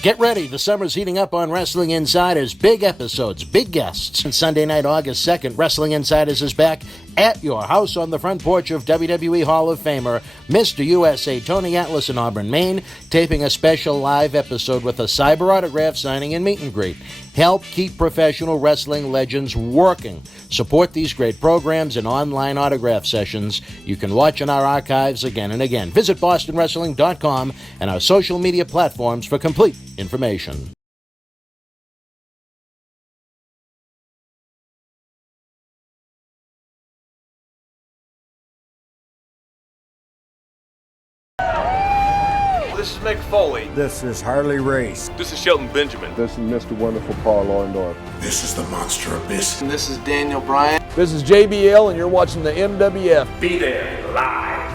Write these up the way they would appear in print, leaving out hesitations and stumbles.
Get ready, the summer's heating up on Wrestling Insiders. Big episodes, big guests. And Sunday night, August 2nd, Wrestling Insiders is back at your house on the front porch of WWE Hall of Famer, Mr. USA Tony Atlas in Auburn, Maine, taping a special live episode with a cyber autograph signing and meet and greet. Help keep professional wrestling legends working. Support these great programs and online autograph sessions you can watch in our archives again and again. Visit BostonWrestling.com and our social media platforms for complete information. This is Mick Foley. This is Harley Race. This is Shelton Benjamin. This is Mr. Wonderful Paul Orndorff. This is the Monster Abyss. And this is Daniel Bryan. This is JBL, and you're watching the MWF. Be there live.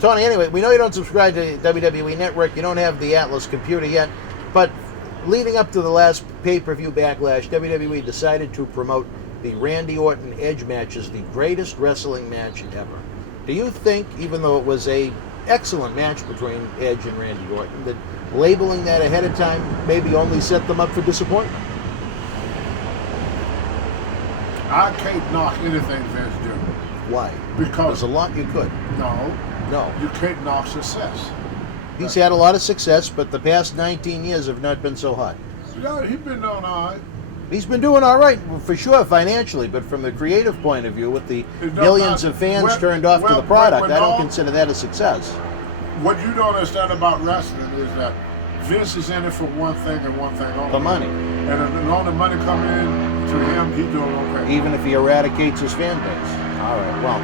Tony, anyway, we know you don't subscribe to WWE Network, you don't have the Atlas computer yet, but leading up to the last pay-per-view backlash, WWE decided to promote the Randy Orton Edge match as the greatest wrestling match ever. Do you think, even though it was a excellent match between Edge and Randy Orton, that labeling that ahead of time maybe only set them up for disappointment? I can't knock anything Vince do. Why? Because there's a lot you could. No, you can't knock success. He's had a lot of success, but the past 19 years have not been so hot. Yeah, he's been doing all right. He's been doing all right, for sure, financially, but from the creative point of view, with the millions of fans turned off to the product, I don't consider that a success. What you don't understand about wrestling is that Vince is in it for one thing and one thing only. The money. And as long as the money coming in to him, he's doing okay. Even if he eradicates his fan base. All right, well,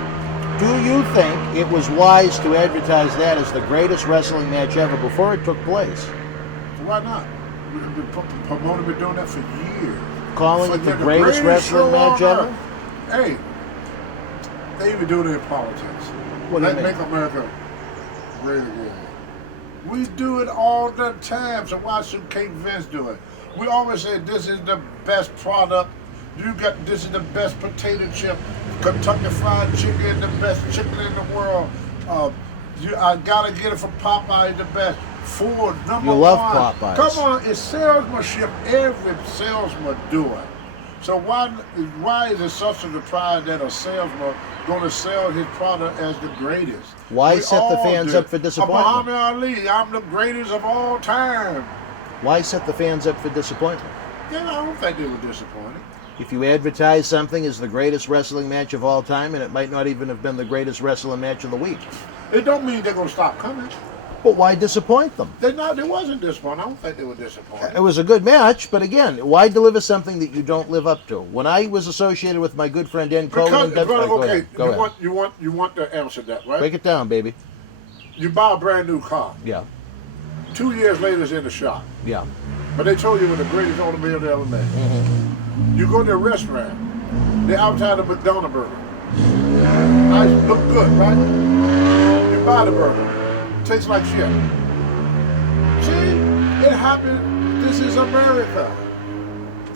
do you think it was wise to advertise that as the greatest wrestling match ever before it took place? Why not? Promoted been doing that for years. Calling it the greatest wrestling match ever? Hey, they even do it in politics. What do you mean? Make America great again. We do it all the time, so why should Kate Vince do it? We always say this is the best product. This is the best potato chip. Kentucky Fried Chicken, the best chicken in the world. I gotta get it from Popeye, the best. Ford, number one. You love Popeyes. Come on, it's salesmanship. Every salesman do it. So why is it such a surprise that a salesman going to sell his product as the greatest? Why set the fans up for disappointment? Muhammad Ali, I'm the greatest of all time. Why set the fans up for disappointment? Yeah, I don't think they were disappointed. If you advertise something as the greatest wrestling match of all time, and it might not even have been the greatest wrestling match of the week. It don't mean they're going to stop coming. But why disappoint them? They wasn't disappointed. I don't think they were disappointed. It was a good match, but again, why deliver something that you don't live up to? When I was associated with my good friend N. Coleman, you want to answer that, right? Break it down, baby. You buy a brand new car. Yeah. 2 years later, it's in the shop. Yeah. But they told you it was the greatest automobile they ever made. Mm-hmm. You go to a restaurant. They advertise a McDonald's burger. Nice, look good, right? You buy the burger. Tastes like shit. See, it happened. This is America.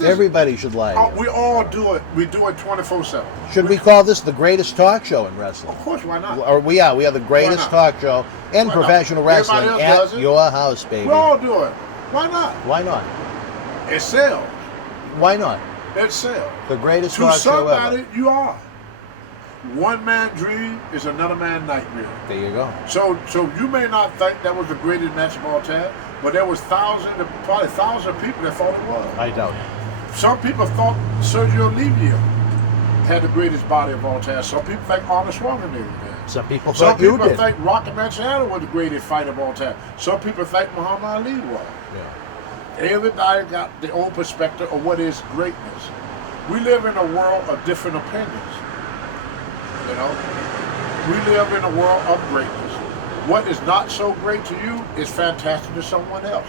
Everybody should like it. We all do it. We do it 24/7. Should we call this the greatest talk show in wrestling? Of course, why not? Or we are the greatest talk show in professional wrestling at your house, baby. We all do it. Why not? Why not? It sells. Why not? It sells. The greatest talk show ever. To somebody, you are. One man's dream is another man's nightmare. There you go. So you may not think that was the greatest match of all time, but there was probably thousands of people that thought it was. I doubt it. Some people thought Sergio Olivier had the greatest body of all time. Some people think Arnold Schwarzenegger did. Some people thought you did. Some people think Rocky Marciano was the greatest fighter of all time. Some people think Muhammad Ali was. Yeah. Everybody got their own perspective of what is greatness. We live in a world of different opinions. You know, we live in a world of greatness. What is not so great to you is fantastic to someone else.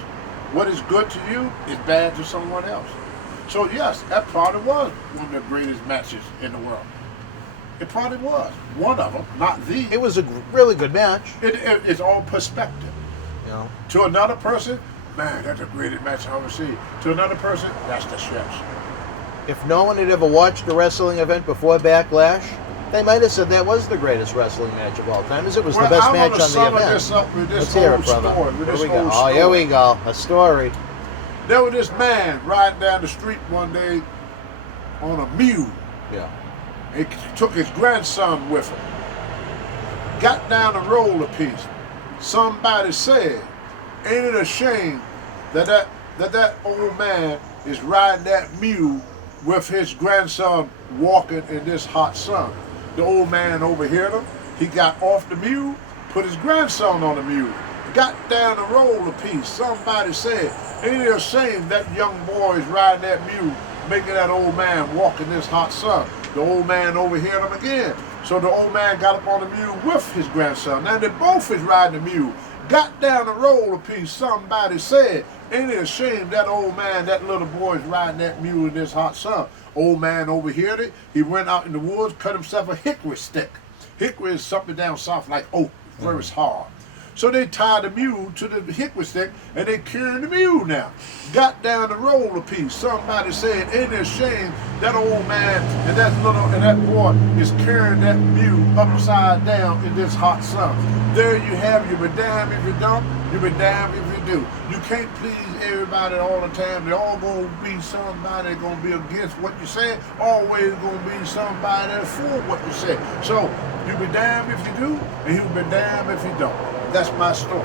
What is good to you is bad to someone else. So yes, that probably was one of the greatest matches in the world. It probably was one of them, not the. It was a really good match. It's all perspective. You know, to another person, man, that's the greatest match I ever seen. To another person, that's the chef's. If no one had ever watched a wrestling event before Backlash, they might have said that was the greatest wrestling match of all time, as it was the best match on the event. This up with this Let's hear old it, brother. story. With this Here we go. old Oh, here story. we go. A story. There was this man riding down the street one day on a mule. Yeah. He took his grandson with him. Got down the road a piece. Somebody said, ain't it a shame that old man is riding that mule with his grandson walking in this hot sun? The old man overheard him. He got off the mule, put his grandson on the mule. Got down the road a piece. Somebody said, ain't it a shame that young boy is riding that mule, making that old man walk in this hot sun? The old man overheard him again. So the old man got up on the mule with his grandson. Now they both is riding the mule. Got down the road a piece. Somebody said, ain't it a shame that old man, that little boy is riding that mule in this hot sun? Old man overheard it. He went out in the woods, cut himself a hickory stick. Hickory is something down south like oak, very hard. So they tied the mule to the hickory stick and they carrying the mule now. Got down the road a piece. Somebody said, ain't it a shame that old man and that boy is carrying that mule upside down in this hot sun. There you have, you be damned if you don't, you be damned if you do. You can't please everybody all the time. They're all gonna be somebody gonna be against what you say, always gonna be somebody that's for what you say. So you be damned if you do, and you be damned if you don't. That's my story.